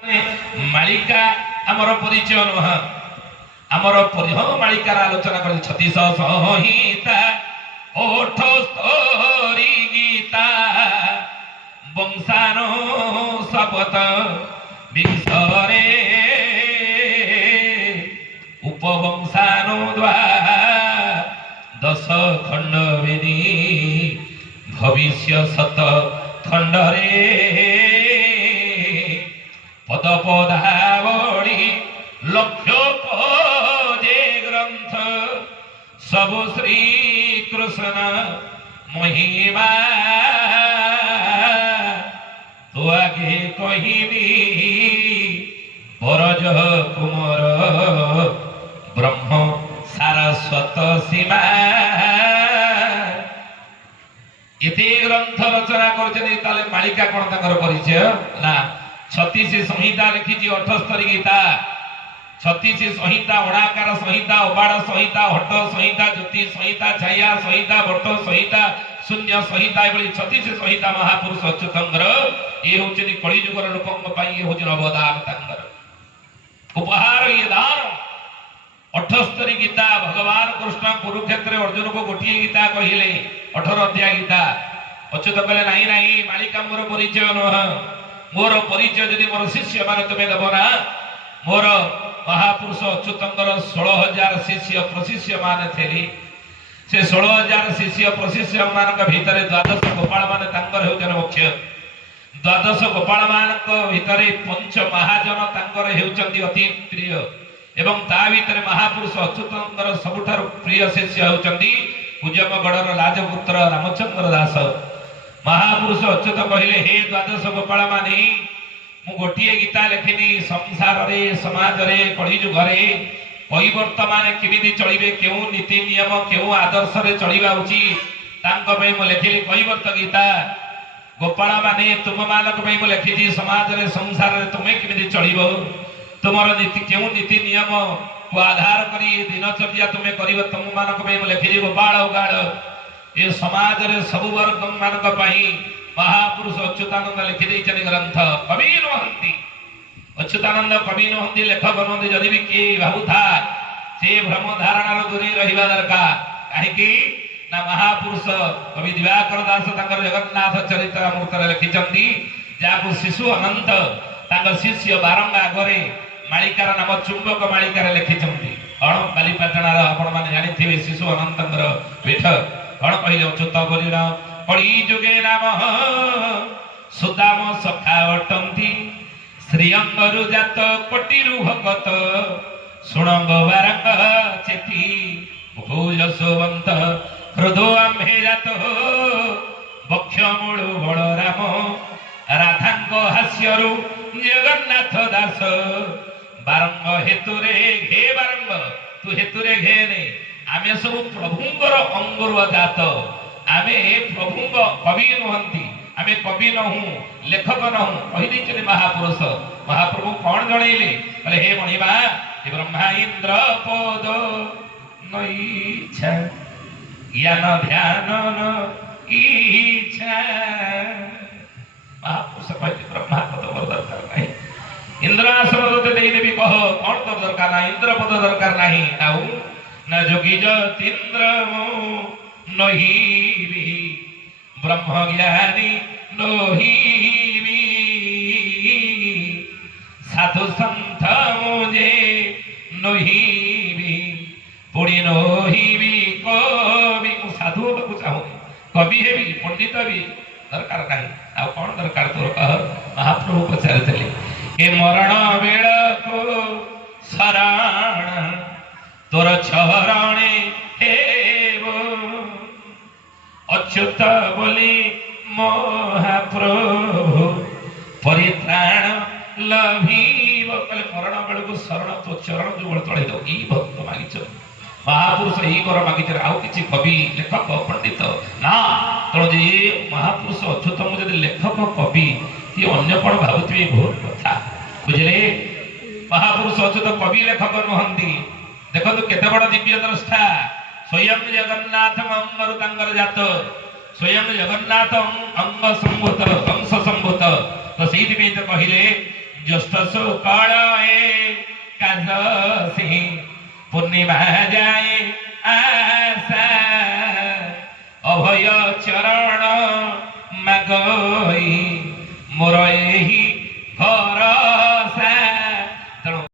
मालिका आमर परिचय नुह आमर मालिकार आलोचना कर 36 संहिता ओठस्तरी गीता वंशानो शपथ विंशरे उपवंशानो दश खंड वेदी भविष्य शत खंडरे पद पदावली लक्ष्य पदे ग्रंथ सब श्री कृष्ण महिमा तो आगे कहिनी बरज कुमार ब्रह्म सारस्वत सीमा इति ग्रंथ रचना कर मालिका कौन तंकर परिचय ना 36 संहिता लिखी 78 गीता 36 संहिता ओणाकार संहिता उबाड़ संहिता हट संहिता ज्योति संहिता छाया संहिता भट्ट संहिता शून्य संहिता एभली 36 संहिता महापुरुष अच्युतंकर ये होचनी कली जुगर लोकंक पई ये होचन अवदान तंकर उपहार ये दान 78 गीता भगवान कृष्ण कुरुक्षेत्र अर्जुन को गोटिए गीता कहिले 18 अध्याय गीता अच्युत कहले नहीं नहीं मालिका मोर परिचय नह मोर परिचय यदि मोर शिष्य मान तुम देव ना मोर महापुरुष अच्युतंकर 16,000 शिष्य प्रशिष्य मान थे से 16,000 शिष्य प्रशिष्य मान भितर द्वादश गोपाल मान मुख्य द्वादश गोपाल मान भितर पंच महाजन होती अति प्रिय एवं ता भितर महापुरुष अच्युतंकर सबुठार प्रिय शिष्य होती पूजमगढ़ राजपुत्र रामचंद्र दास महापुरुष अच्युत कहले हे द्वादश गोपाल मानी मु गोटिए गीता लिखिनी संसार रे समाज रे कली जुगरे परिवर्तमान केमिति चलिबे केउ नीति नियम केउ आदर्श रे चलिबा उचित तांको पई मु लिखिली कहिवर्त गीता गोपाल माने तुम मानक पई मु लिखिजी समाज रे संसार रे तुमे केमिति चलिबो तुमर नीति केउ नीति नियम को आधार करी दिनचर्या तुमे करिवो तुम मानक पई मु लिखिजी गोपाल उगाड़ ये समाज रे सब वर्ग मानक पई महापुरुष अच्युतानंद लिखि दैछन ग्रंथ कवि नहंती अच्युतानंद कवि नहंती लेखक नहंती जदि भी के भाबुथा से भ्रम धारणा दूरी रहिबा दरकार काहे कि ना महापुरुष कवि दिवाकर दास तांकर जगन्नाथ चरित्रामृत रे लिखिचंती जाको शिशु अनंत तांकर शिष्य बारंगा आगरे मालिकार नाम चुंबक मालिकार लिखिचंती अण कालीपाटणार आपण माने जानिथिबे शिशु अनंतंकर पीठ कौन कहले अच्युत बोली कली जुगे नाम सुदाम सखा अटंती श्रीअंगरु जात कोटिरु भगत सुणंग बारक चेती भूयशवंत हृदो आम्भे जात बक्षमूलु बलराम राधांग हास्यरु जगन्नाथ दास बारंग हेतुरे घे बारंग तू हेतुरे घे ने आमे सब प्रभुंकर अंगुर जात आमे प्रभुंक कवि नुहंती आमे कवि नहु लेखक नहु कहि महापुरुष महाप्रभु कौन जनइले कहले हे मणिमा हे ब्रह्मा इंद्र पद नइछा ज्ञान ध्यान न इच्छा महापुरुष कहले ब्रह्मा पद मोर दरकार नाही इंद्र आसन तोते देई देबी कह कौन तो दरकार नाही इंद्र पद दरकार नाही आउ न जोगी ज्योतिन्द्र नहिबी ब्रह्म ज्ञानी नहिबी साधु संत मुझे नहिबी पुणी नहिबी कवि साधु को चाहूँ कवि है भी पंडित भी दरकार नहीं आ कौन दरकार तोर कह महाप्रभु पचारे ए मरण बेल को शरण तोर चरणे हेबो अच्युत बोली महाप्रभु परित्राण लभिब कहले मरण बेल को शरण तो चरण जो तळे दो ई भक्त मागिछ महापुरुष ई कर मागिछ आउ किछि कवि लेखक पंडित ना तो जे महापुरुष अच्युत मु जदि लेखक कवि कि अन्य कोन भाबुथि बहुत कथा बुझले महापुरुष अच्युत कवि लेखक नहंती देखो केते बड़ दिव्य द्रष्टा स्वयं जगन्नाथ अंगर तंगर जात स्वयं जगन्नाथ अंग संभूत अंश संभूत तो से कहले জ্যৈষ্ঠ শুক্ল একাদশী পূর্ণিমা যায়